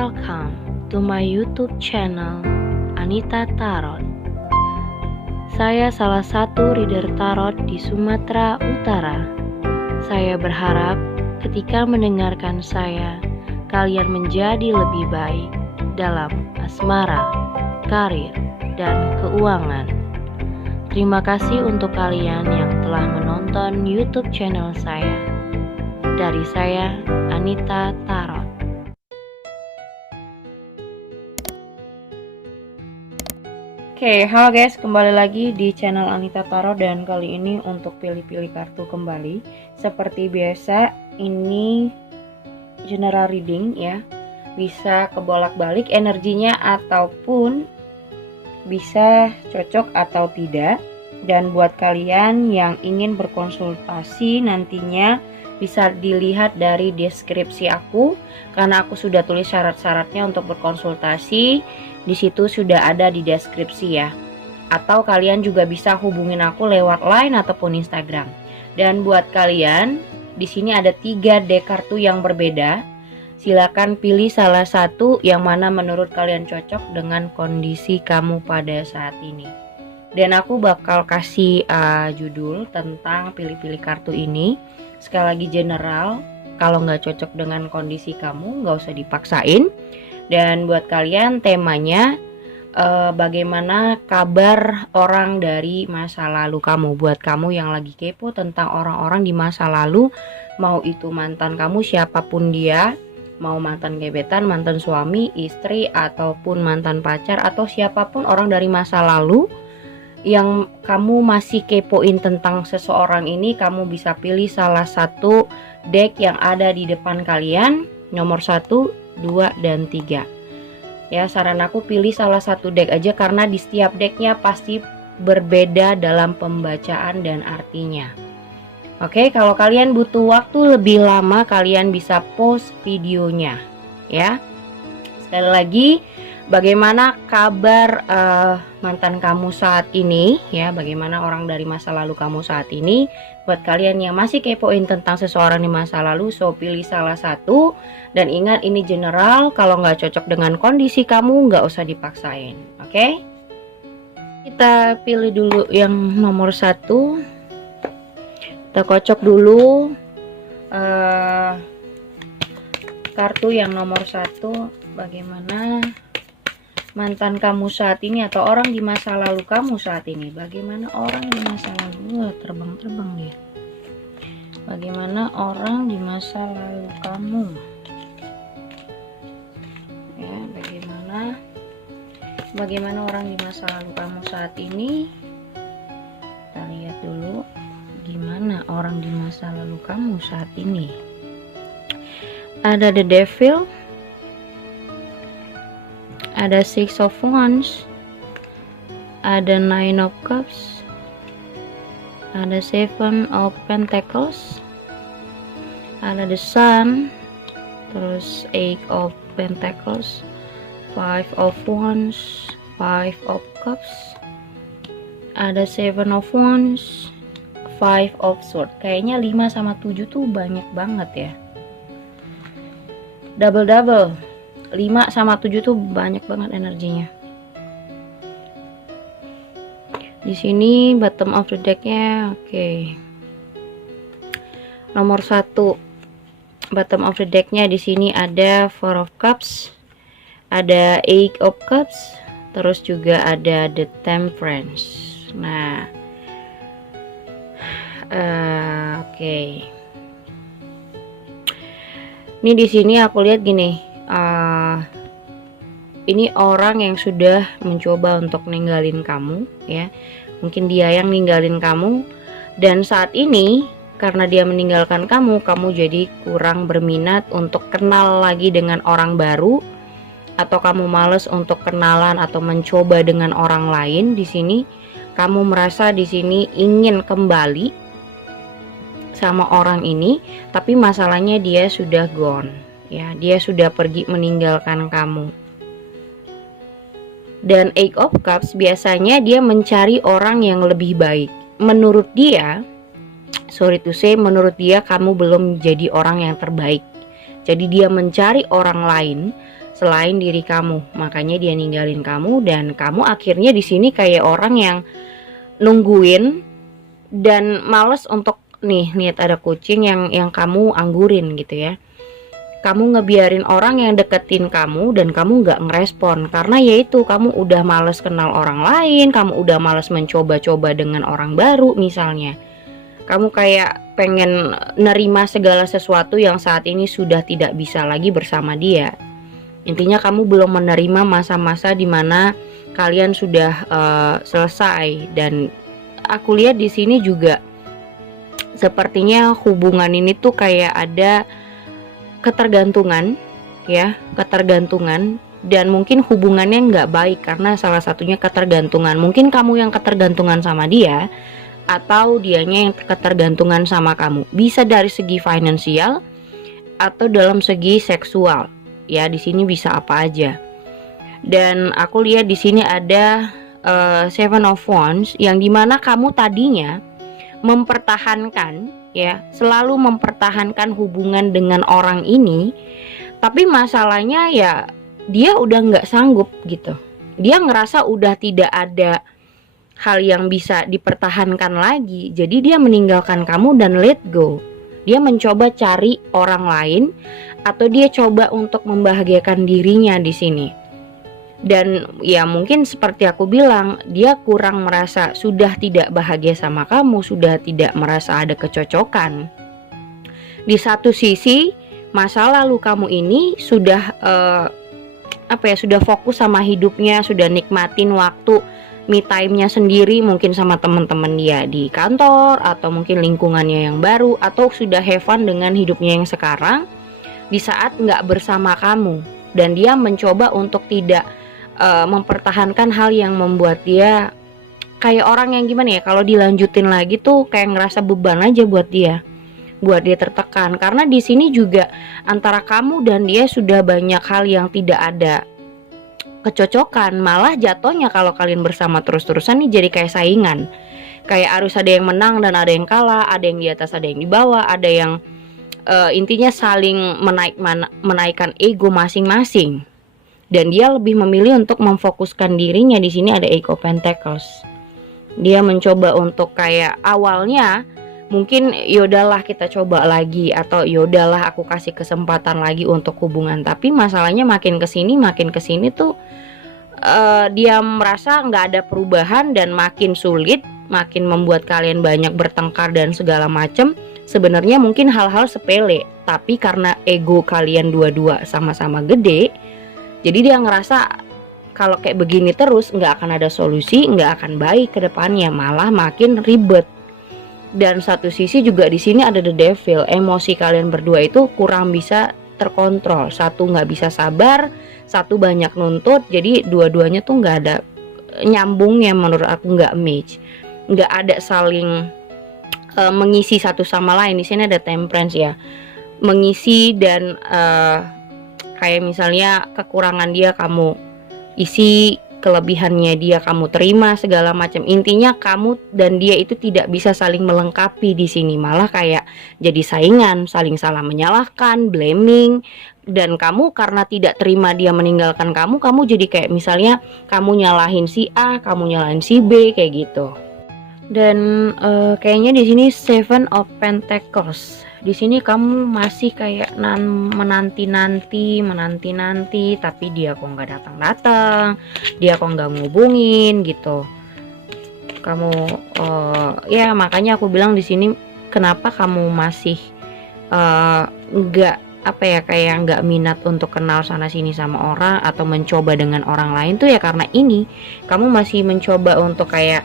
Welcome to my YouTube channel Anita Tarot. Saya salah satu reader tarot di Sumatera Utara. Saya berharap ketika mendengarkan saya, kalian menjadi lebih baik dalam asmara, karir, dan keuangan. Terima kasih untuk kalian yang telah menonton YouTube channel saya. Dari saya, Anita Tarot. Oke, halo guys, kembali lagi di channel Anita Tarot, dan kali ini untuk pilih-pilih kartu kembali. Seperti biasa, ini general reading ya. Bisa kebolak-balik energinya ataupun bisa cocok atau tidak. Dan buat kalian yang ingin berkonsultasi nantinya bisa dilihat dari deskripsi aku, karena aku sudah tulis syarat-syaratnya untuk berkonsultasi. Di situ sudah ada di deskripsi ya. Atau kalian juga bisa hubungin aku lewat line ataupun Instagram. Dan buat kalian, di sini ada 3 deck kartu yang berbeda. Silakan pilih salah satu yang mana menurut kalian cocok dengan kondisi kamu pada saat ini. Dan aku bakal kasih judul tentang pilih-pilih kartu ini. Sekali lagi general, kalau nggak cocok dengan kondisi kamu nggak usah dipaksain. Dan buat kalian temanya bagaimana kabar orang dari masa lalu kamu. Buat kamu yang lagi kepo tentang orang-orang di masa lalu, mau itu mantan kamu siapapun dia, mau mantan gebetan, mantan suami, istri, ataupun mantan pacar, atau siapapun orang dari masa lalu yang kamu masih kepoin tentang seseorang ini, kamu bisa pilih salah satu deck yang ada di depan kalian, nomor 1, 2, dan 3. Ya, saran aku pilih salah satu deck aja, karena di setiap decknya pasti berbeda dalam pembacaan dan artinya. Oke, kalau kalian butuh waktu lebih lama, kalian bisa pause videonya ya. Sekali lagi, bagaimana kabar mantan kamu saat ini ya, bagaimana orang dari masa lalu kamu saat ini. Buat kalian yang masih kepoin tentang seseorang di masa lalu, so pilih salah satu. Dan ingat, ini general, kalau nggak cocok dengan kondisi kamu nggak usah dipaksain. Oke, kita pilih dulu yang nomor 1. Kita kocok dulu kartu yang nomor 1. Bagaimana mantan kamu saat ini atau orang di masa lalu kamu saat ini? Bagaimana orang di masa lalu? Terbang-terbang dia. Bagaimana orang di masa lalu kamu? Ya, bagaimana orang di masa lalu kamu saat ini? Kita lihat dulu gimana orang di masa lalu kamu saat ini. Ada the devil, ada 6 of Wands, ada 9 of Cups, ada 7 of Pentacles, ada the Sun, terus 8 of Pentacles, 5 of Wands, 5 of Cups, ada 7 of Wands, 5 of Swords. Kayaknya 5 sama 7 tuh banyak banget ya. Double-double. 5 sama 7 tuh banyak banget energinya. Di sini bottom of the decknya, oke. Nomor 1 bottom of the decknya di sini ada 4 of Cups, ada 8 of Cups, terus juga ada the Temperance. Nah, oke. Ini di sini aku lihat gini. Ini orang yang sudah mencoba untuk ninggalin kamu ya. Mungkin dia yang ninggalin kamu, dan saat ini karena dia meninggalkan kamu, kamu jadi kurang berminat untuk kenal lagi dengan orang baru, atau kamu males untuk kenalan atau mencoba dengan orang lain. Di sini kamu merasa di sini ingin kembali sama orang ini, tapi masalahnya dia sudah gone ya, dia sudah pergi meninggalkan kamu. Dan 8 of Cups biasanya dia mencari orang yang lebih baik. Menurut dia, menurut dia kamu belum jadi orang yang terbaik. Jadi dia mencari orang lain selain diri kamu. Makanya dia ninggalin kamu, dan kamu akhirnya di sini kayak orang yang nungguin dan males untuk nih lihat ada kucing yang kamu anggurin gitu ya. Kamu ngebiarin orang yang deketin kamu dan kamu nggak ngerespon, karena yaitu kamu udah males kenal orang lain, kamu udah males mencoba-coba dengan orang baru misalnya. Kamu kayak pengen nerima segala sesuatu yang saat ini sudah tidak bisa lagi bersama dia. Intinya kamu belum menerima masa-masa dimana kalian sudah selesai. Dan aku lihat di sini juga sepertinya hubungan ini tuh kayak ada ketergantungan ya, ketergantungan, dan mungkin hubungannya nggak baik karena salah satunya ketergantungan. Mungkin kamu yang ketergantungan sama dia, atau dianya yang ketergantungan sama kamu. Bisa dari segi finansial atau dalam segi seksual ya, di sini bisa apa aja. Dan aku lihat di sini ada Seven of Wands, yang dimana kamu tadinya mempertahankan ya, selalu mempertahankan hubungan dengan orang ini, tapi masalahnya ya dia udah nggak sanggup gitu. Dia ngerasa udah tidak ada hal yang bisa dipertahankan lagi, jadi dia meninggalkan kamu dan let go. Dia mencoba cari orang lain, atau dia coba untuk membahagiakan dirinya di sini. Dan ya mungkin seperti aku bilang, dia kurang merasa sudah tidak bahagia sama kamu, sudah tidak merasa ada kecocokan. Di satu sisi, masa lalu kamu ini sudah sudah fokus sama hidupnya, sudah nikmatin waktu me time-nya sendiri, mungkin sama teman-teman dia di kantor, atau mungkin lingkungannya yang baru, atau sudah have fun dengan hidupnya yang sekarang di saat nggak bersama kamu. Dan dia mencoba untuk tidak mempertahankan hal yang membuat dia kayak orang yang gimana ya, kalau dilanjutin lagi tuh kayak ngerasa beban aja buat dia tertekan. Karena di sini juga antara kamu dan dia sudah banyak hal yang tidak ada kecocokan, malah jatuhnya kalau kalian bersama terus-terusan nih jadi kayak saingan, kayak harus ada yang menang dan ada yang kalah, ada yang di atas ada yang di bawah, ada yang intinya saling menaikkan ego masing-masing. Dan dia lebih memilih untuk memfokuskan dirinya. Di sini ada Eight of Pentacles. Dia mencoba untuk kayak awalnya mungkin yaudahlah kita coba lagi, atau yaudahlah aku kasih kesempatan lagi untuk hubungan. Tapi masalahnya makin kesini tuh dia merasa nggak ada perubahan dan makin sulit, makin membuat kalian banyak bertengkar dan segala macem. Sebenarnya mungkin hal-hal sepele, tapi karena ego kalian dua-dua sama-sama gede, jadi dia ngerasa kalau kayak begini terus nggak akan ada solusi, nggak akan baik ke depannya, malah makin ribet. Dan satu sisi juga di sini ada the devil, emosi kalian berdua itu kurang bisa terkontrol. Satu nggak bisa sabar, satu banyak nuntut, jadi dua-duanya tuh nggak ada nyambungnya menurut aku, nggak match, nggak ada saling mengisi satu sama lain. Di sini ada Temperance ya, mengisi dan kayak misalnya kekurangan dia kamu isi, kelebihannya dia kamu terima, segala macam. Intinya kamu dan dia itu tidak bisa saling melengkapi di sini, malah kayak jadi saingan, saling salah menyalahkan, blaming. Dan kamu karena tidak terima dia meninggalkan kamu jadi kayak misalnya kamu nyalahin si A, kamu nyalahin si B, kayak gitu. Dan kayaknya di sini Seven of Pentacles. Di sini kamu masih kayak menanti-nanti, tapi dia kok nggak datang, dia kok nggak ngubungin gitu. Kamu ya makanya aku bilang di sini kenapa kamu masih nggak kayak nggak minat untuk kenal sana sini sama orang atau mencoba dengan orang lain tuh ya, karena ini kamu masih mencoba untuk kayak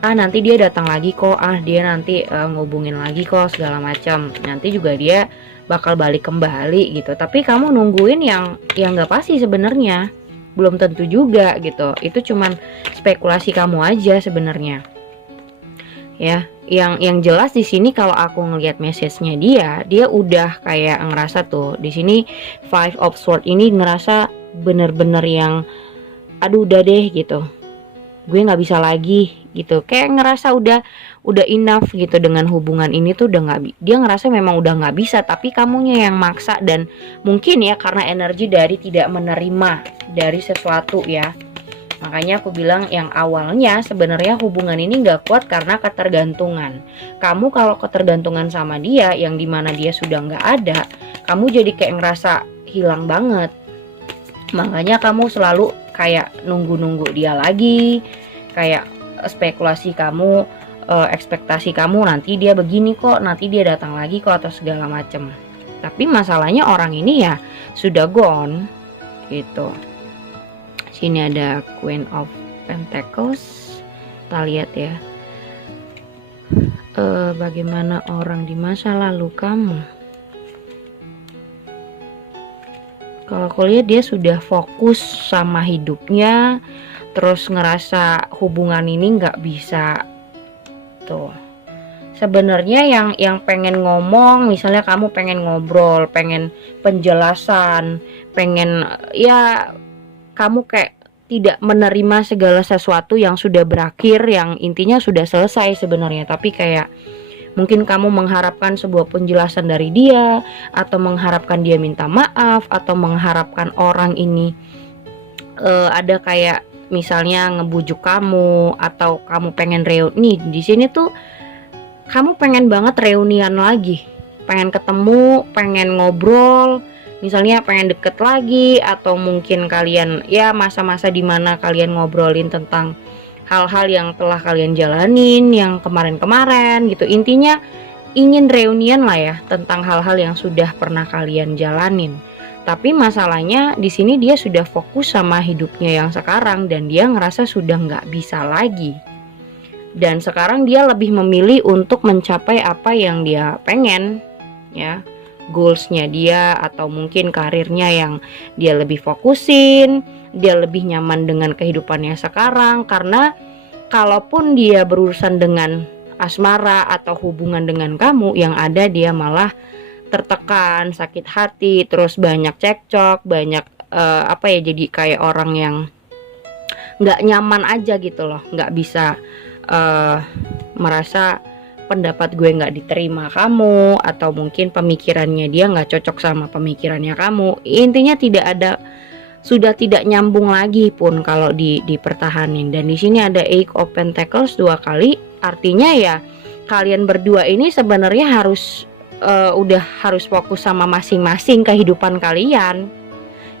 nanti dia datang lagi kok, dia nanti ngubungin lagi kok, segala macam, nanti juga dia bakal balik kembali gitu. Tapi kamu nungguin yang nggak pasti sebenarnya, belum tentu juga gitu. Itu cuman spekulasi kamu aja sebenarnya. Ya, yang jelas di sini kalau aku ngelihat message-nya dia udah kayak ngerasa tuh di sini Five of Swords ini ngerasa bener-bener yang aduh udah deh gitu, gue nggak bisa lagi gitu, kayak ngerasa udah enough gitu dengan hubungan ini tuh udah dia ngerasa memang udah nggak bisa, tapi kamunya yang maksa. Dan mungkin ya karena energi dari tidak menerima dari sesuatu ya. Makanya aku bilang yang awalnya sebenarnya hubungan ini nggak kuat karena ketergantungan. Kamu kalau ketergantungan sama dia yang dimana dia sudah nggak ada, kamu jadi kayak ngerasa hilang banget. Makanya kamu selalu kayak nunggu-nunggu dia lagi, kayak spekulasi kamu, ekspektasi kamu nanti dia begini kok, nanti dia datang lagi kok, atau segala macem. Tapi masalahnya orang ini ya sudah gone gitu. Sini ada Queen of Pentacles. Kita lihat ya, bagaimana orang di masa lalu kamu. Kalau aku lihat dia sudah fokus sama hidupnya, terus ngerasa hubungan ini nggak bisa tuh. Sebenarnya yang pengen ngomong, misalnya kamu pengen ngobrol, pengen penjelasan, pengen ya kamu kayak tidak menerima segala sesuatu yang sudah berakhir, yang intinya sudah selesai sebenarnya, tapi kayak mungkin kamu mengharapkan sebuah penjelasan dari dia, atau mengharapkan dia minta maaf, atau mengharapkan orang ini ada kayak misalnya ngebujuk kamu, atau kamu pengen reuni. Di sini tuh kamu pengen banget reunian lagi, pengen ketemu, pengen ngobrol, misalnya pengen deket lagi, atau mungkin kalian ya masa-masa dimana kalian ngobrolin tentang hal-hal yang telah kalian jalanin yang kemarin-kemarin gitu. Intinya ingin reunian lah ya tentang hal-hal yang sudah pernah kalian jalanin. Tapi masalahnya di sini dia sudah fokus sama hidupnya yang sekarang, dan dia ngerasa sudah nggak bisa lagi. Dan sekarang dia lebih memilih untuk mencapai apa yang dia pengen ya, goalsnya dia, atau mungkin karirnya yang dia lebih fokusin, dia lebih nyaman dengan kehidupannya sekarang. Karena kalaupun dia berurusan dengan asmara atau hubungan dengan kamu, yang ada dia malah tertekan, sakit hati, terus banyak cekcok, banyak jadi kayak orang yang nggak nyaman aja gitu loh, nggak bisa merasa pendapat gue nggak diterima kamu, atau mungkin pemikirannya dia nggak cocok sama pemikirannya kamu. Intinya sudah tidak nyambung lagi pun kalau dipertahanin. Dan di sini ada Eight of Pentacles 2 kali, artinya ya kalian berdua ini sebenarnya udah harus fokus sama masing-masing kehidupan kalian.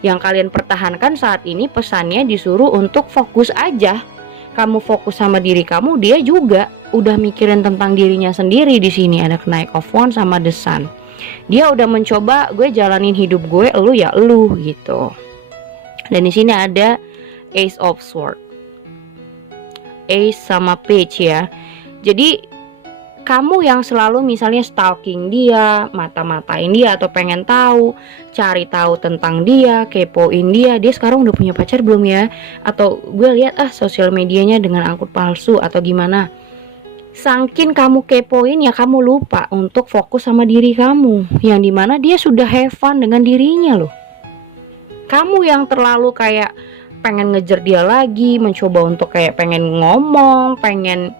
Yang kalian pertahankan saat ini pesannya disuruh untuk fokus aja. Kamu fokus sama diri kamu, dia juga udah mikirin tentang dirinya sendiri. Di sini ada Knight of Wands sama The Sun. Dia udah mencoba, gue jalanin hidup gue, elu ya elu gitu. Dan di sini ada Ace of Swords, Ace sama Page ya. Jadi kamu yang selalu misalnya stalking dia, mata-matain dia, atau pengen tahu, cari tahu tentang dia, kepoin dia sekarang udah punya pacar belum ya, atau gue lihat sosial medianya dengan akun palsu atau gimana. Sangkin kamu kepoin ya kamu lupa untuk fokus sama diri kamu, yang dimana dia sudah have fun dengan dirinya loh. Kamu yang terlalu kayak pengen ngejar dia lagi, mencoba untuk kayak pengen ngomong, pengen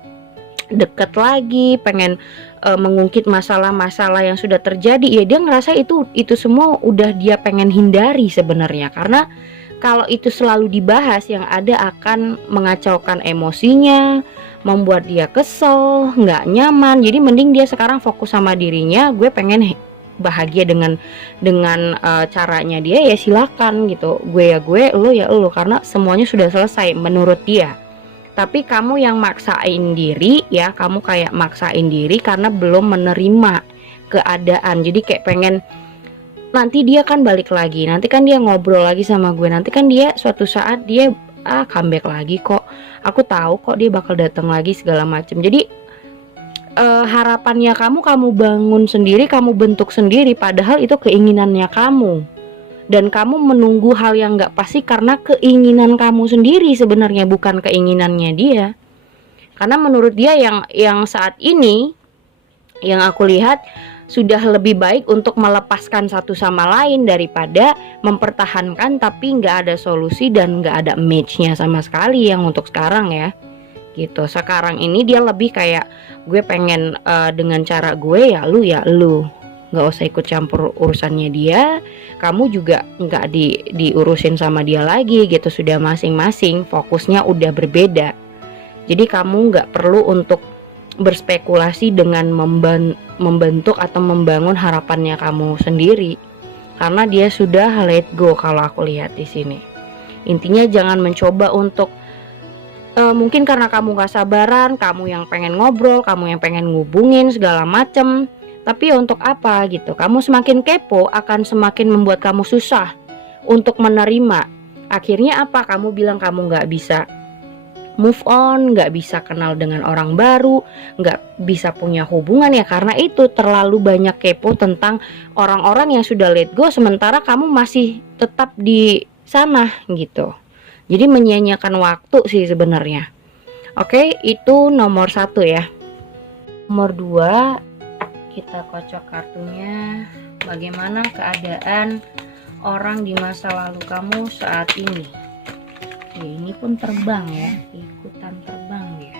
deket lagi, pengen mengungkit masalah-masalah yang sudah terjadi. Ya dia ngerasa itu semua udah dia pengen hindari sebenarnya. Karena kalau itu selalu dibahas, yang ada akan mengacaukan emosinya, membuat dia kesel, nggak nyaman. Jadi mending dia sekarang fokus sama dirinya. Gue pengen bahagia dengan caranya dia, ya silakan gitu. Gue ya gue, lo ya lo, karena semuanya sudah selesai menurut dia. Tapi kamu yang maksain diri ya, kamu kayak maksain diri karena belum menerima keadaan. Jadi kayak pengen nanti dia kan balik lagi, nanti kan dia ngobrol lagi sama gue, nanti kan dia suatu saat dia comeback lagi kok, aku tahu kok dia bakal datang lagi segala macam. Jadi harapannya kamu bangun sendiri, kamu bentuk sendiri, padahal itu keinginannya kamu. Dan kamu menunggu hal yang gak pasti karena keinginan kamu sendiri sebenarnya, bukan keinginannya dia. Karena menurut dia yang saat ini, yang aku lihat, sudah lebih baik untuk melepaskan satu sama lain daripada mempertahankan tapi gak ada solusi dan gak ada matchnya sama sekali yang untuk sekarang ya. gitu. Sekarang ini dia lebih kayak gue pengen dengan cara gue ya lu nggak usah ikut campur urusannya dia, kamu juga nggak diurusin sama dia lagi gitu, sudah masing-masing fokusnya udah berbeda. Jadi kamu nggak perlu untuk berspekulasi dengan membentuk atau membangun harapannya kamu sendiri, karena dia sudah let go kalau aku lihat di sini. Intinya jangan mencoba untuk mungkin karena kamu gak sabaran, kamu yang pengen ngobrol, kamu yang pengen ngubungin segala macem. Tapi untuk apa gitu? Kamu semakin kepo akan semakin membuat kamu susah untuk menerima. Akhirnya apa? Kamu bilang kamu gak bisa move on, gak bisa kenal dengan orang baru, gak bisa punya hubungan ya karena itu terlalu banyak kepo tentang orang-orang yang sudah let go, sementara kamu masih tetap di sana gitu. Jadi menyia-nyiakan waktu sih sebenarnya. Oke, itu nomor 1 ya. Nomor 2, kita kocok kartunya. Bagaimana keadaan orang di masa lalu kamu saat ini? Oke, ini pun terbang ya, ikutan terbang ya.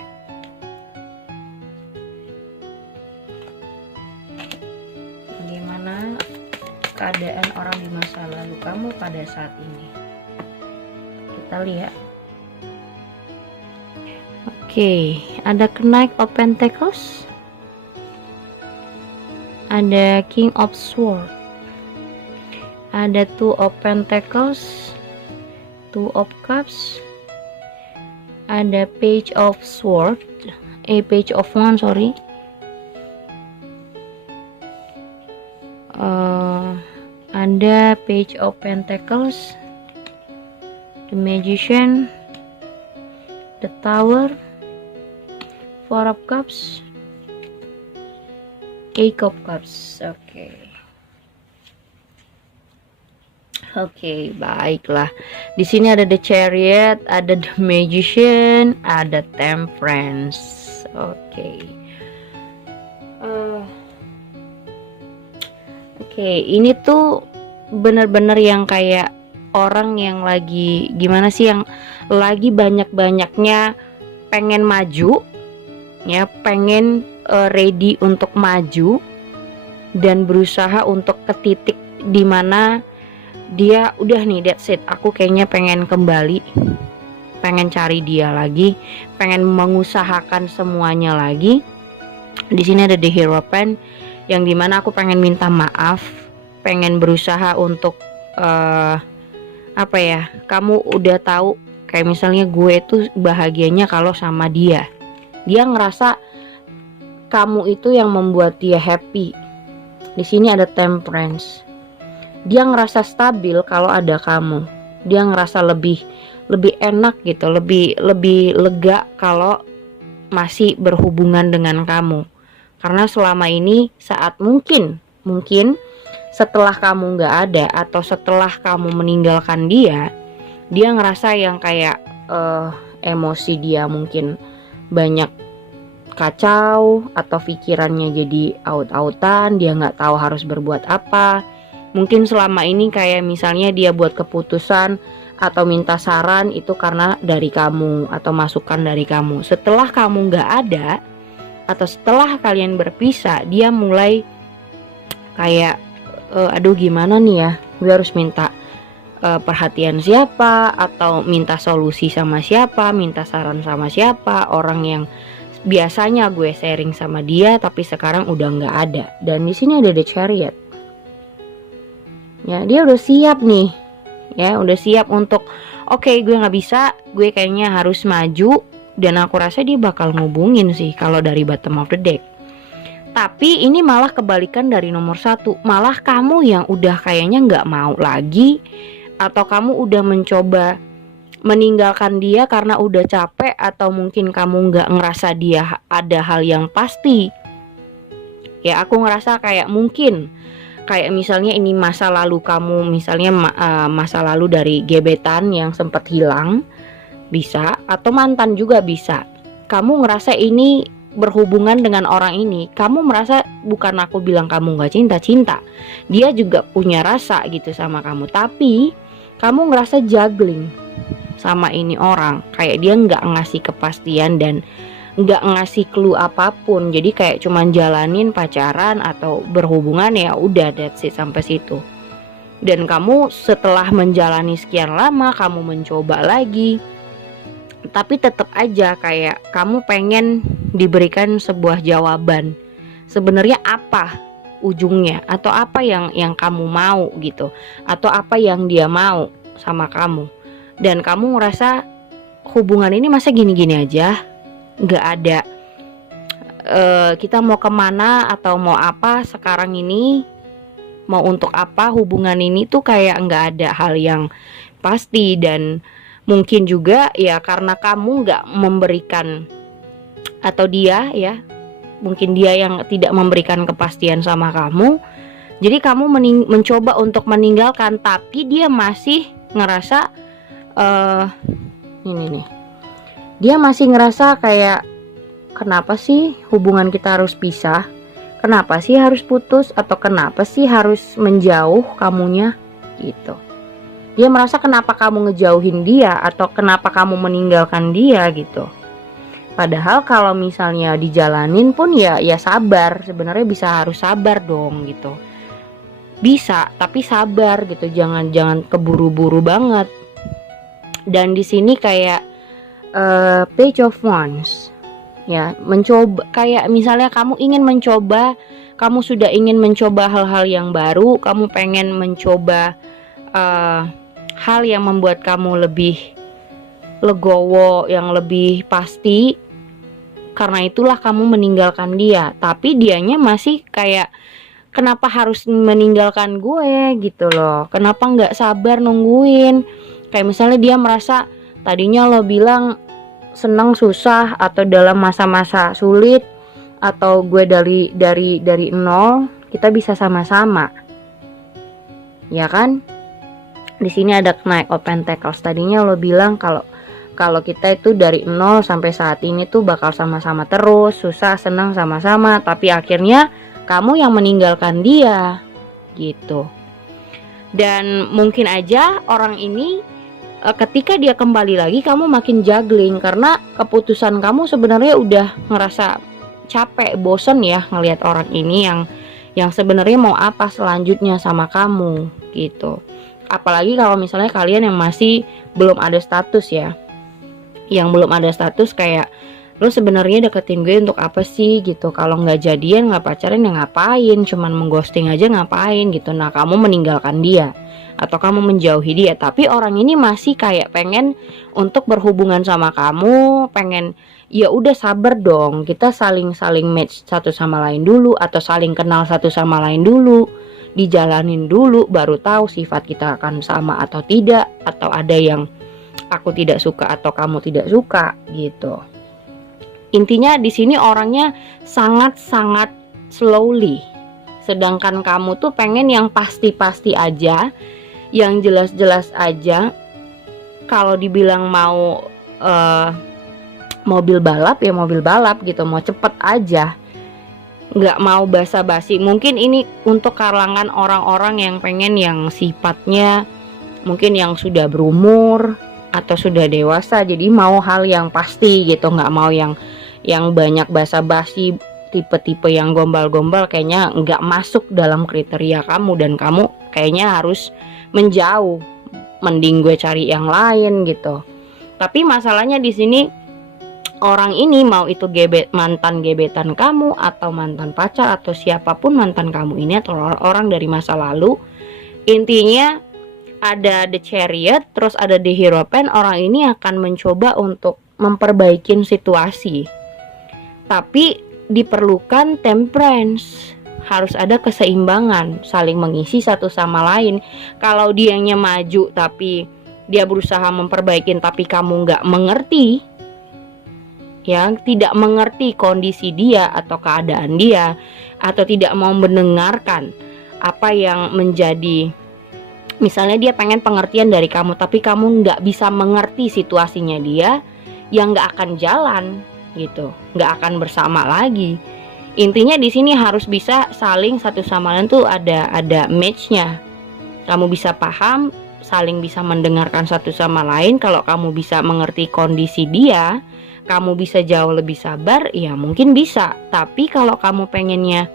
Bagaimana keadaan orang di masa lalu kamu pada saat ini? Kita lihat. Oke, ada Knight of Pentacles, ada King of Swords, ada Two of Pentacles, Two of Cups, ada Page of Swords, Page of Wands, sorry. Ada Page of Pentacles, The Magician, The Tower, Four of Cups, Eight of Cups. Oke, baiklah. Di sini ada The Chariot, ada The Magician, ada Temperance. Oke, ini tuh bener-bener yang kayak orang yang lagi gimana sih, yang lagi banyak-banyaknya pengen maju ya, pengen ready untuk maju dan berusaha untuk ke titik dimana dia udah nih, that's it, aku kayaknya pengen kembali, pengen cari dia lagi, pengen mengusahakan semuanya lagi. Di sini ada The Hierophant yang dimana aku pengen minta maaf, pengen berusaha untuk apa ya, kamu udah tahu kayak misalnya gue tuh bahagianya kalau sama dia ngerasa kamu itu yang membuat dia happy. Di sini ada Temperance, dia ngerasa stabil kalau ada kamu, dia ngerasa lebih enak gitu, lebih lega kalau masih berhubungan dengan kamu. Karena selama ini saat mungkin setelah kamu nggak ada atau setelah kamu meninggalkan dia ngerasa yang kayak emosi dia mungkin banyak kacau atau pikirannya jadi out-outan, dia nggak tahu harus berbuat apa. Mungkin selama ini kayak misalnya dia buat keputusan atau minta saran itu karena dari kamu atau masukan dari kamu. Setelah kamu nggak ada atau setelah kalian berpisah, dia mulai kayak aduh gimana nih ya, gue harus minta perhatian siapa, atau minta solusi sama siapa, minta saran sama siapa. Orang yang biasanya gue sharing sama dia tapi sekarang udah nggak ada. Dan di sini ada The Chariot ya, dia udah siap nih ya, udah siap untuk oke, gue nggak bisa, gue kayaknya harus maju. Dan aku rasa dia bakal ngubungin sih kalau dari bottom of the deck. Tapi ini malah kebalikan dari nomor 1, malah kamu yang udah kayaknya nggak mau lagi, atau kamu udah mencoba meninggalkan dia karena udah capek, atau mungkin kamu nggak ngerasa dia ada hal yang pasti. Ya aku ngerasa kayak mungkin kayak misalnya ini masa lalu kamu, misalnya masa lalu dari gebetan yang sempat hilang, bisa, atau mantan juga bisa. Kamu ngerasa ini berhubungan dengan orang ini, kamu merasa bukan aku bilang kamu nggak cinta, dia juga punya rasa gitu sama kamu, tapi kamu ngerasa juggling sama ini orang. Kayak dia nggak ngasih kepastian dan nggak ngasih clue apapun. Jadi kayak cuman jalanin pacaran atau berhubungan, ya udah, that's it, sampai situ. Dan kamu setelah menjalani sekian lama, kamu mencoba lagi, tapi tetap aja kayak kamu pengen diberikan sebuah jawaban. Sebenarnya apa ujungnya, atau apa yang kamu mau gitu, atau apa yang dia mau sama kamu. Dan kamu ngerasa hubungan ini masa gini-gini aja, nggak ada kita mau kemana atau mau apa sekarang ini, mau untuk apa hubungan ini tuh kayak nggak ada hal yang pasti. Dan mungkin juga ya karena kamu nggak memberikan, atau dia ya, mungkin dia yang tidak memberikan kepastian sama kamu. Jadi kamu mencoba untuk meninggalkan, tapi dia masih ngerasa ini nih, dia masih ngerasa kayak kenapa sih hubungan kita harus pisah, kenapa sih harus putus, atau kenapa sih harus menjauh kamunya gitu. Dia merasa kenapa kamu ngejauhin dia, atau kenapa kamu meninggalkan dia gitu. Padahal kalau misalnya dijalanin pun ya sabar, sebenarnya harus sabar dong gitu. Bisa, tapi sabar gitu, jangan keburu-buru banget. Dan di sini kayak page of wands ya, mencoba, kayak misalnya kamu ingin mencoba, kamu sudah ingin mencoba hal-hal yang baru, kamu pengen mencoba hal yang membuat kamu lebih legowo, yang lebih pasti. Karena itulah kamu meninggalkan dia, tapi dianya masih kayak kenapa harus meninggalkan gue gitu loh, kenapa nggak sabar nungguin. Kayak misalnya dia merasa tadinya lo bilang senang susah atau dalam masa-masa sulit, atau gue dari nol, kita bisa sama-sama, ya kan? Di sini ada Knight of Pentacles. Tadinya lo bilang kalau kita itu dari nol sampai saat ini tuh bakal sama-sama terus, susah senang sama-sama, tapi akhirnya kamu yang meninggalkan dia gitu. Dan mungkin aja orang ini ketika dia kembali lagi, kamu makin juggling karena keputusan kamu sebenarnya udah ngerasa capek, bosen ya ngelihat orang ini yang sebenarnya mau apa selanjutnya sama kamu gitu. Apalagi kalau misalnya kalian yang masih belum ada status ya, yang belum ada status, kayak lo sebenarnya deketin gue untuk apa sih gitu. Kalau nggak jadian, nggak pacaran, ya ngapain, cuman mengghosting aja ngapain gitu. Nah, kamu meninggalkan dia atau kamu menjauhi dia, tapi orang ini masih kayak pengen untuk berhubungan sama kamu, pengen ya udah sabar dong, kita saling match satu sama lain dulu, atau saling kenal satu sama lain dulu, dijalanin dulu baru tahu sifat kita akan sama atau tidak, atau ada yang aku tidak suka atau kamu tidak suka gitu. Intinya di sini orangnya sangat-sangat slowly, sedangkan kamu tuh pengen yang pasti-pasti aja, yang jelas-jelas aja. Kalau dibilang mau mobil balap ya mobil balap gitu, mau cepet aja, nggak mau basa-basi. Mungkin ini untuk kalangan orang-orang yang pengen yang sifatnya mungkin yang sudah berumur atau sudah dewasa, jadi mau hal yang pasti gitu, nggak mau yang banyak basa-basi, tipe-tipe yang gombal-gombal kayaknya nggak masuk dalam kriteria kamu, dan kamu kayaknya harus menjauh, mending gue cari yang lain gitu. Tapi masalahnya di sini orang ini mau itu mantan gebetan kamu, atau mantan pacar, atau siapapun mantan kamu ini, atau orang dari masa lalu, intinya ada The Chariot, terus ada The Hierophant. Orang ini akan mencoba untuk memperbaiki situasi, tapi diperlukan temperance, harus ada keseimbangan, saling mengisi satu sama lain. Kalau dianya maju tapi dia berusaha memperbaiki, tapi kamu nggak mengerti, ya, tidak mengerti kondisi dia atau keadaan dia, atau tidak mau mendengarkan apa yang menjadi, misalnya dia pengen pengertian dari kamu, tapi kamu nggak bisa mengerti situasinya dia, yang nggak akan jalan gitu, nggak akan bersama lagi. Intinya di sini harus bisa saling satu sama lain tuh ada matchnya. Kamu bisa paham saling bisa mendengarkan satu sama lain, kalau kamu bisa mengerti kondisi dia, kamu bisa jauh lebih sabar, ya mungkin bisa. Tapi kalau kamu pengennya,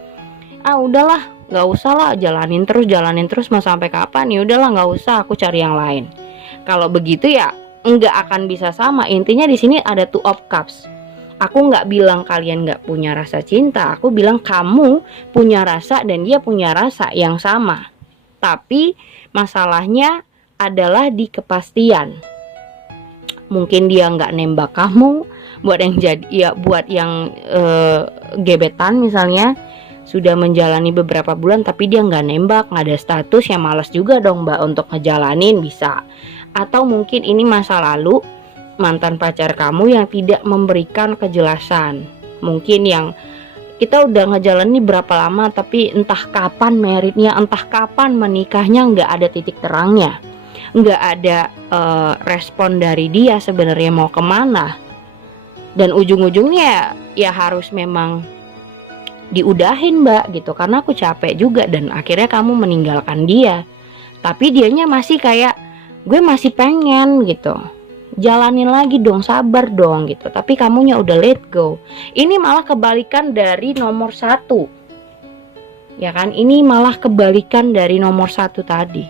udahlah, nggak usah lah, jalanin terus mau sampai kapan, ya udahlah nggak usah, aku cari yang lain. Kalau begitu ya nggak akan bisa sama. Intinya di sini ada two of cups. Aku nggak bilang kalian nggak punya rasa cinta, aku bilang kamu punya rasa dan dia punya rasa yang sama. Tapi masalahnya adalah di kepastian. Mungkin dia nggak nembak kamu, buat yang gebetan misalnya, sudah menjalani beberapa bulan tapi dia nggak nembak, nggak ada status, ya malas juga dong mbak untuk ngejalanin, bisa. Atau mungkin ini masa lalu, mantan pacar kamu yang tidak memberikan kejelasan. Mungkin yang kita udah ngejalanin berapa lama tapi entah kapan meritnya, entah kapan menikahnya, nggak ada titik terangnya, nggak ada respon dari dia sebenarnya mau kemana. Dan ujung-ujungnya ya harus memang diudahin mbak gitu, karena aku capek juga. Dan akhirnya kamu meninggalkan dia, tapi dianya masih kayak, gue masih pengen gitu, jalanin lagi dong, sabar dong gitu. Tapi kamunya udah let go. Ini malah kebalikan dari nomor 1, ya kan? Ini malah kebalikan dari nomor 1 tadi.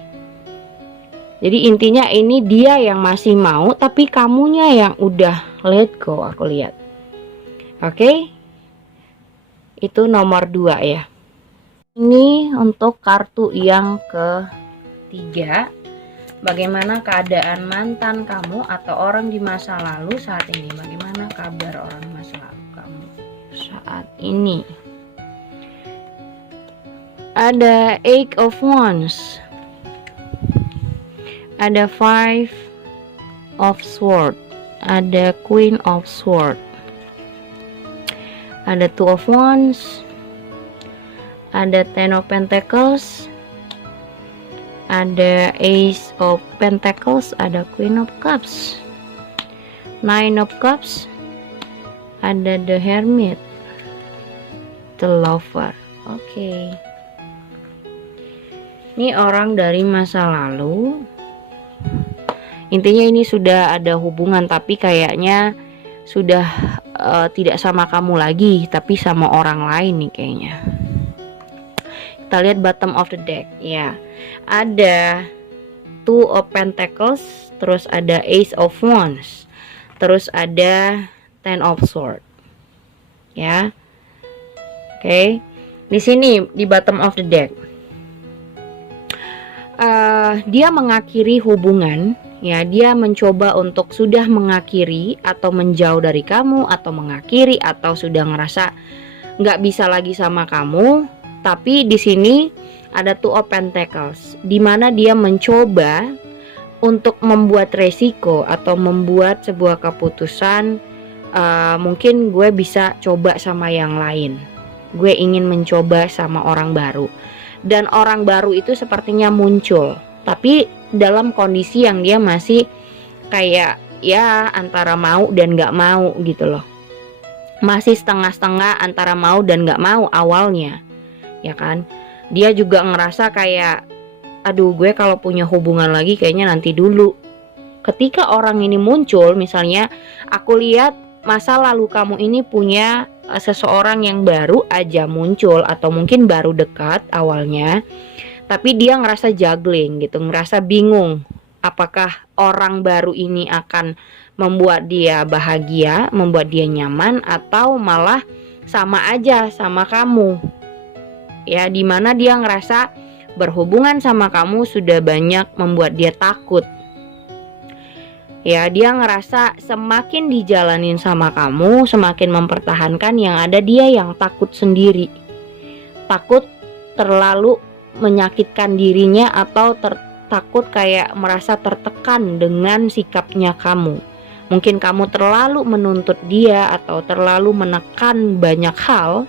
Jadi intinya ini dia yang masih mau, tapi kamunya yang udah let go, aku lihat. Oke, itu nomor 2 ya. Ini untuk kartu yang ketiga. Bagaimana keadaan mantan kamu atau orang di masa lalu saat ini? Bagaimana kabar orang di masa lalu kamu saat ini? Ada Eight of Wands, ada Five of Swords, ada Queen of Swords, ada Two of Wands, ada Ten of Pentacles, ada Ace of Pentacles, ada Queen of Cups, Nine of Cups, ada The Hermit, The Lover. Oke. Ini orang dari masa lalu. Intinya ini sudah ada hubungan tapi kayaknya sudah tidak sama kamu lagi, tapi sama orang lain nih kayaknya. Kita lihat bottom of the deck ya. Ada Two of Pentacles, terus ada Ace of Wands, terus ada Ten of Swords. Ya. Oke. Di sini di bottom of the deck. Dia mengakhiri hubungan, ya, dia mencoba untuk sudah mengakhiri atau menjauh dari kamu, atau mengakhiri atau sudah ngerasa nggak bisa lagi sama kamu. Tapi di sini ada Two of Pentacles, di mana dia mencoba untuk membuat resiko atau membuat sebuah keputusan. Mungkin gue bisa coba sama yang lain. Gue ingin mencoba sama orang baru. Dan orang baru itu sepertinya muncul, tapi dalam kondisi yang dia masih kayak ya antara mau dan gak mau gitu loh. Masih setengah-setengah antara mau dan gak mau awalnya, ya kan. Dia juga ngerasa kayak, aduh gue kalau punya hubungan lagi kayaknya nanti dulu. Ketika orang ini muncul, misalnya aku lihat masa lalu kamu ini punya seseorang yang baru aja muncul, atau mungkin baru dekat awalnya, tapi dia ngerasa juggling gitu, ngerasa bingung apakah orang baru ini akan membuat dia bahagia, membuat dia nyaman, atau malah sama aja sama kamu. Ya, dimana dia ngerasa berhubungan sama kamu sudah banyak membuat dia takut. Ya, dia ngerasa semakin dijalanin sama kamu, semakin mempertahankan, yang ada dia yang takut sendiri. Takut terlalu menyakitkan dirinya, atau takut kayak merasa tertekan dengan sikapnya kamu. Mungkin kamu terlalu menuntut dia atau terlalu menekan banyak hal,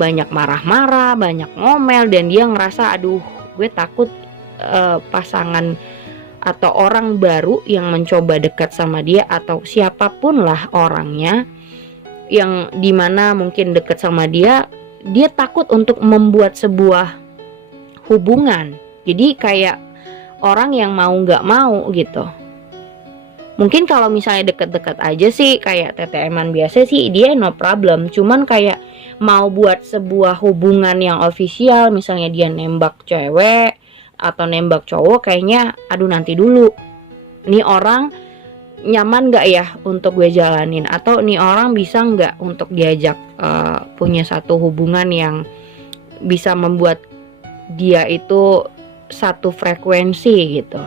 banyak marah-marah, banyak ngomel, dan dia ngerasa aduh gue takut pasangan atau orang baru yang mencoba dekat sama dia, atau siapapun lah orangnya yang dimana mungkin dekat sama dia, dia takut untuk membuat sebuah hubungan. Jadi kayak orang yang mau nggak mau gitu. Mungkin kalau misalnya deket-deket aja sih kayak TTM-an biasa sih dia no problem. Cuman kayak mau buat sebuah hubungan yang official, misalnya dia nembak cewek atau nembak cowok, kayaknya aduh nanti dulu. Nih orang nyaman gak ya untuk gue jalanin, atau nih orang bisa gak untuk diajak punya satu hubungan yang bisa membuat dia itu satu frekuensi gitu.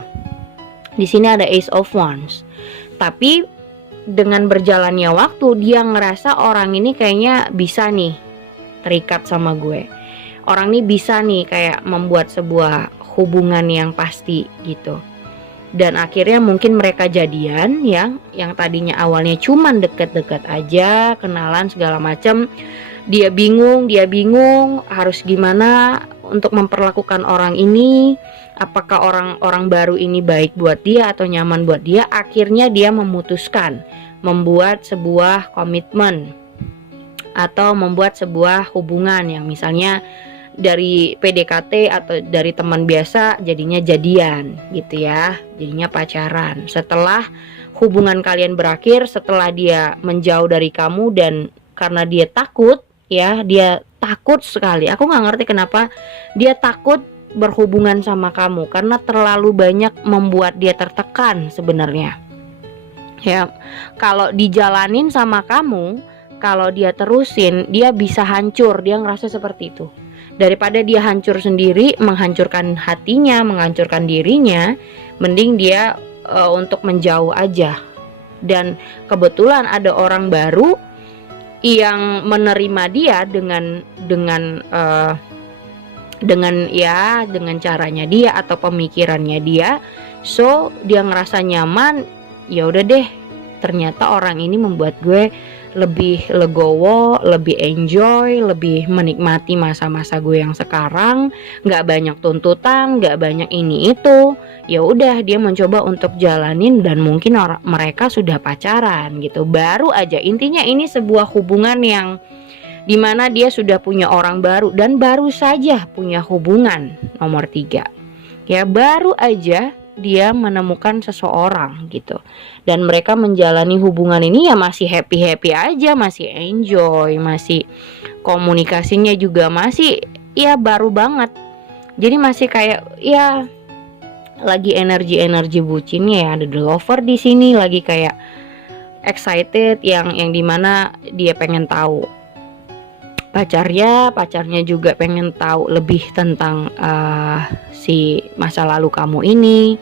Di sini ada Ace of Wands. Tapi dengan berjalannya waktu dia ngerasa orang ini kayaknya bisa nih terikat sama gue. Orang ini bisa nih kayak membuat sebuah hubungan yang pasti gitu. Dan akhirnya mungkin mereka jadian ya, yang tadinya awalnya cuman deket-deket aja, kenalan segala macam. Dia bingung harus gimana untuk memperlakukan orang ini. Apakah orang baru ini baik buat dia atau nyaman buat dia. Akhirnya dia memutuskan membuat sebuah komitmen atau membuat sebuah hubungan yang misalnya dari PDKT atau dari teman biasa jadinya jadian gitu ya, jadinya pacaran. Setelah hubungan kalian berakhir, setelah dia menjauh dari kamu dan karena dia takut ya, dia takut sekali. Aku nggak ngerti kenapa dia takut berhubungan sama kamu, karena terlalu banyak membuat dia tertekan sebenarnya. Ya, kalau dijalanin sama kamu, kalau dia terusin, dia bisa hancur. Dia ngerasa seperti itu. Daripada dia hancur sendiri, menghancurkan hatinya, menghancurkan dirinya, mending dia untuk menjauh aja. Dan kebetulan ada orang baru yang menerima dia dengan caranya dia atau pemikirannya dia. So dia ngerasa nyaman, ya udah deh, ternyata orang ini membuat gue lebih legowo, lebih enjoy, lebih menikmati masa-masa gue yang sekarang, nggak banyak tuntutan, nggak banyak ini itu. Ya udah, dia mencoba untuk jalanin dan mungkin mereka sudah pacaran gitu. Baru aja, intinya ini sebuah hubungan yang dimana dia sudah punya orang baru dan baru saja punya hubungan nomor 3. Ya baru aja dia menemukan seseorang gitu. Dan mereka menjalani hubungan ini ya masih happy-happy aja, masih enjoy, masih komunikasinya juga masih ya baru banget. Jadi masih kayak ya lagi energi bucinnya ya, ada the lover di sini lagi kayak excited yang dimana dia pengen tahu pacarnya juga pengen tahu lebih tentang si masa lalu kamu ini,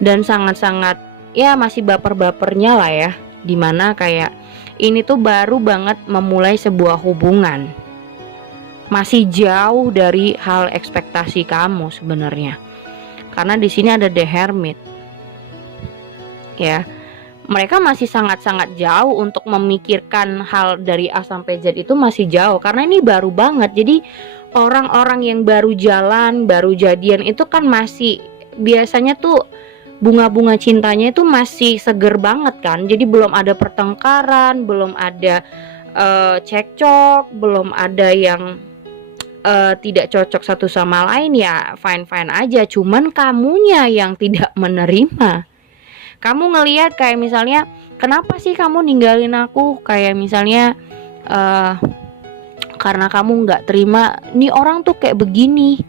dan sangat-sangat ya masih baper-bapernya lah ya, dimana kayak ini tuh baru banget memulai sebuah hubungan, masih jauh dari hal ekspektasi kamu sebenarnya, karena di sini ada The Hermit ya. Mereka masih sangat-sangat jauh untuk memikirkan hal dari A sampai Z, itu masih jauh karena ini baru banget. Jadi orang-orang yang baru jalan, baru jadian itu kan masih biasanya tuh bunga-bunga cintanya itu masih seger banget kan. Jadi belum ada pertengkaran, belum ada cekcok, belum ada yang tidak cocok satu sama lain, ya fine-fine aja. Cuman kamunya yang tidak menerima. Kamu ngelihat kayak misalnya, kenapa sih kamu ninggalin aku? Kayak misalnya karena kamu gak terima nih orang tuh kayak begini,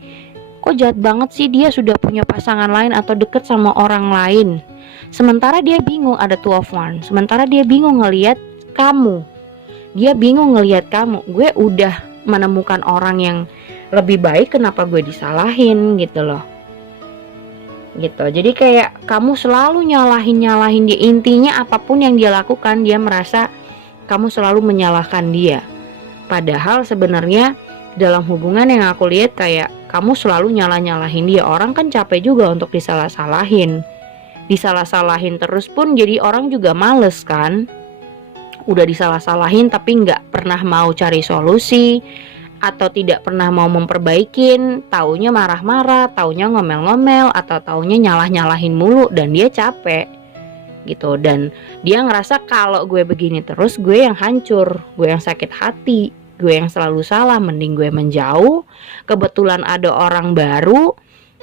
kok jahat banget sih, dia sudah punya pasangan lain atau deket sama orang lain. Sementara dia bingung, ada Two of Wands. Sementara dia bingung ngelihat kamu. Dia bingung ngelihat kamu. Gue udah menemukan orang yang lebih baik, kenapa gue disalahin gitu loh. Gitu. Jadi kayak kamu selalu nyalahin dia. Intinya apapun yang dia lakukan, dia merasa kamu selalu menyalahkan dia. Padahal sebenarnya dalam hubungan yang aku lihat kayak kamu selalu nyalahin dia. Orang kan capek juga untuk disalah-salahin terus pun jadi orang juga males kan. Udah disalah-salahin tapi nggak pernah mau cari solusi, atau tidak pernah mau memperbaikin, taunya marah-marah, taunya ngomel-ngomel, atau taunya nyalah-nyalahin mulu, dan dia capek gitu. Dan dia ngerasa kalau gue begini terus, gue yang hancur, gue yang sakit hati, gue yang selalu salah, mending gue menjauh. Kebetulan ada orang baru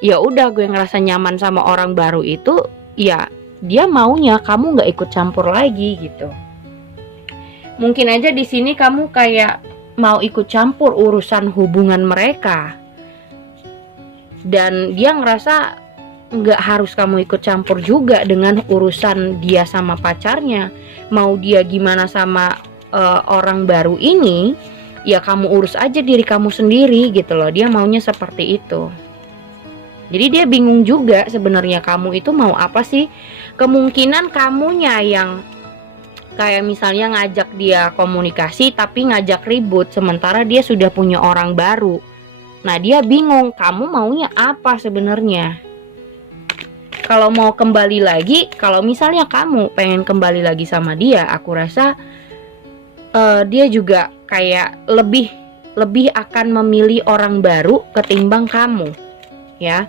ya udah gue ngerasa nyaman sama orang baru itu, ya dia maunya kamu nggak ikut campur lagi gitu. Mungkin aja di sini kamu kayak mau ikut campur urusan hubungan mereka, dan dia ngerasa nggak harus kamu ikut campur juga dengan urusan dia sama pacarnya. Mau dia gimana sama orang baru ini, ya kamu urus aja diri kamu sendiri gitu loh. Dia maunya seperti itu. Jadi dia bingung juga sebenarnya kamu itu mau apa sih. Kemungkinan kamunya yang kayak misalnya ngajak dia komunikasi tapi ngajak ribut, sementara dia sudah punya orang baru. Nah dia bingung kamu maunya apa sebenarnya. Kalau mau kembali lagi, kalau misalnya kamu pengen kembali lagi sama dia, aku rasa dia juga kayak lebih akan memilih orang baru ketimbang kamu, ya.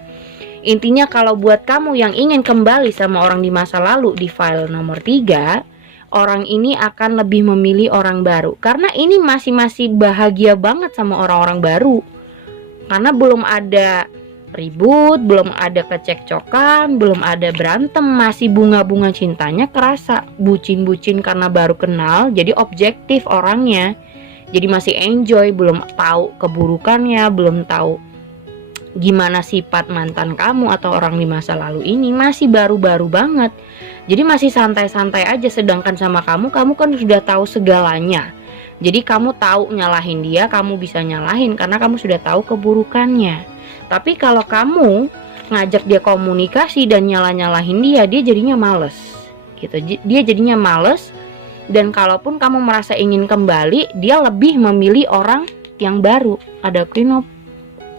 Intinya kalau buat kamu yang ingin kembali sama orang di masa lalu, di file nomor 3, orang ini akan lebih memilih orang baru. Karena ini masih bahagia banget sama orang-orang baru. Karena belum ada ribut, belum ada kecekcokan, belum ada berantem, masih bunga-bunga cintanya kerasa. Bucin-bucin karena baru kenal, jadi objektif orangnya. Jadi masih enjoy, belum tahu keburukannya, belum tahu gimana sifat mantan kamu atau orang di masa lalu ini, masih baru-baru banget. Jadi masih santai-santai aja, sedangkan sama kamu kan sudah tahu segalanya. Jadi kamu tahu nyalahin dia, kamu bisa nyalahin karena kamu sudah tahu keburukannya. Tapi kalau kamu ngajak dia komunikasi dan nyalahin dia, dia jadinya males gitu. Dia jadinya males, dan kalaupun kamu merasa ingin kembali, dia lebih memilih orang yang baru. Ada Queen of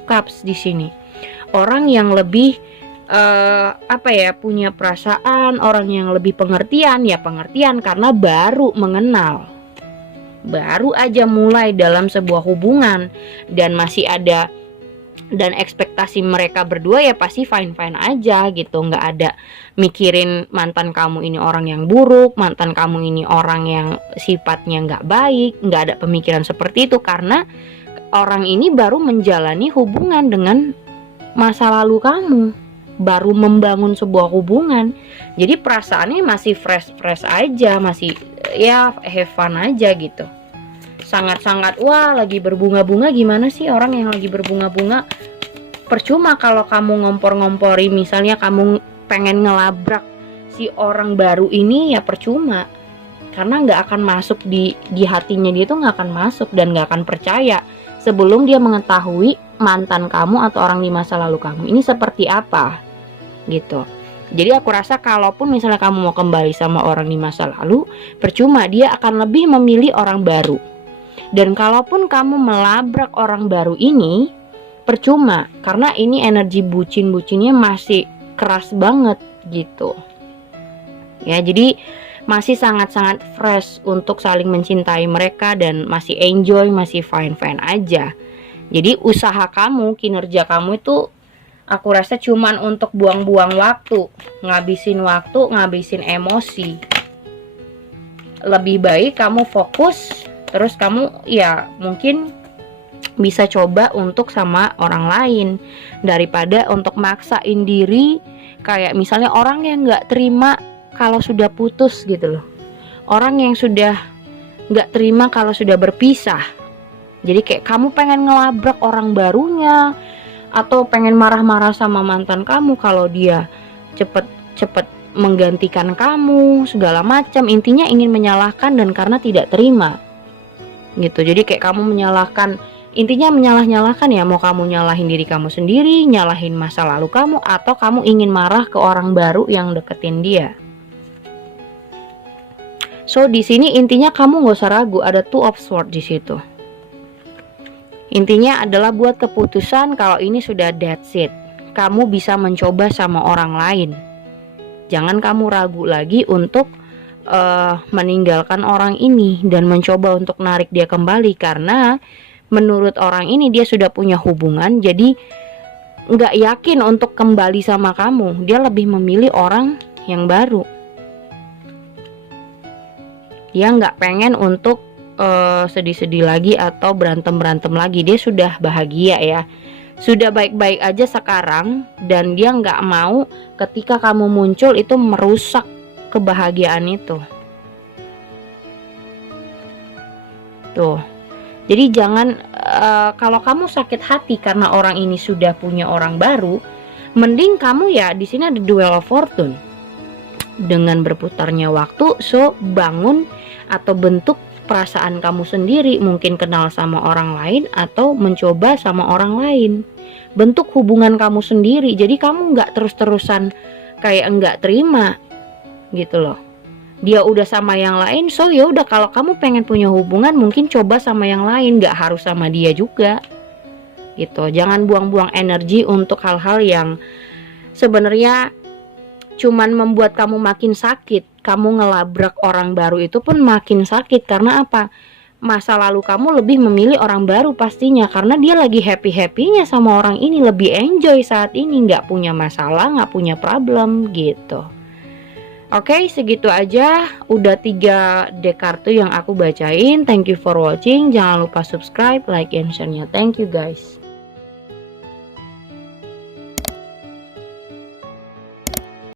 Cups di sini. Orang yang lebih punya perasaan, orang yang lebih pengertian, ya pengertian karena baru mengenal. Baru aja mulai dalam sebuah hubungan dan masih ada, dan ekspektasi mereka berdua ya pasti fine-fine aja gitu. Nggak ada mikirin mantan kamu ini orang yang buruk, mantan kamu ini orang yang sifatnya nggak baik. Nggak ada pemikiran seperti itu karena orang ini baru menjalani hubungan dengan masa lalu kamu, baru membangun sebuah hubungan. Jadi perasaannya masih fresh aja, masih ya have fun aja gitu. Sangat-sangat wah lagi berbunga-bunga. Gimana sih orang yang lagi berbunga-bunga? Percuma kalau kamu ngompor-ngompori, misalnya kamu pengen ngelabrak si orang baru ini, ya percuma. Karena nggak akan masuk di hatinya dia tuh, nggak akan masuk dan nggak akan percaya sebelum dia mengetahui mantan kamu atau orang di masa lalu kamu ini seperti apa gitu. Jadi aku rasa kalaupun misalnya kamu mau kembali sama orang di masa lalu, percuma, dia akan lebih memilih orang baru. Dan kalaupun kamu melabrak orang baru ini, percuma, karena ini energi bucin-bucinnya masih keras banget gitu. Ya, jadi masih sangat-sangat fresh untuk saling mencintai mereka dan masih enjoy, masih fine-fine aja. Jadi usaha kamu, kinerja kamu itu aku rasa cuman untuk buang-buang waktu, ngabisin emosi. Lebih baik kamu fokus, terus kamu ya mungkin bisa coba untuk sama orang lain daripada untuk maksain diri. Kayak misalnya orang yang gak terima kalau sudah putus gitu loh, orang yang sudah gak terima kalau sudah berpisah. Jadi kayak kamu pengen ngelabrak orang barunya, atau pengen marah-marah sama mantan kamu kalau dia cepet menggantikan kamu segala macam. Intinya ingin menyalahkan dan karena tidak terima gitu. Jadi kayak kamu menyalahkan, intinya menyalah-nyalahkan ya. Mau kamu nyalahin diri kamu sendiri, nyalahin masa lalu kamu, atau kamu ingin marah ke orang baru yang deketin dia. So di sini intinya kamu nggak usah ragu, ada Two of Swords di situ. Intinya adalah buat keputusan kalau ini sudah that's it. Kamu bisa mencoba sama orang lain. Jangan kamu ragu lagi untuk meninggalkan orang ini dan mencoba untuk narik dia kembali, karena menurut orang ini dia sudah punya hubungan, jadi nggak yakin untuk kembali sama kamu. Dia lebih memilih orang yang baru. Dia nggak pengen untuk sedih-sedih lagi atau berantem lagi. Dia sudah bahagia ya sudah baik-baik aja sekarang, dan dia nggak mau ketika kamu muncul itu merusak kebahagiaan itu. Tuh. Jadi jangan kalau kamu sakit hati karena orang ini sudah punya orang baru, mending kamu ya di sini ada duel of fortune. Dengan berputarnya waktu, so bangun atau bentuk perasaan kamu sendiri, mungkin kenal sama orang lain atau mencoba sama orang lain. Bentuk hubungan kamu sendiri, jadi kamu nggak terus-terusan kayak nggak terima gitu loh. Dia udah sama yang lain, so ya udah, kalau kamu pengen punya hubungan mungkin coba sama yang lain, nggak harus sama dia juga gitu. Jangan buang-buang energi untuk hal-hal yang sebenarnya cuman membuat kamu makin sakit. Kamu ngelabrak orang baru itu pun makin sakit. Karena apa? Masa lalu kamu lebih memilih orang baru pastinya, karena dia lagi happy-happynya sama orang ini, lebih enjoy saat ini, nggak punya masalah, nggak punya problem gitu. Oke, segitu aja. Udah 3 deck kartu yang aku bacain. Thank you for watching. Jangan lupa subscribe, like, and share-nya. Thank you guys.